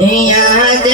યાદ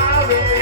away.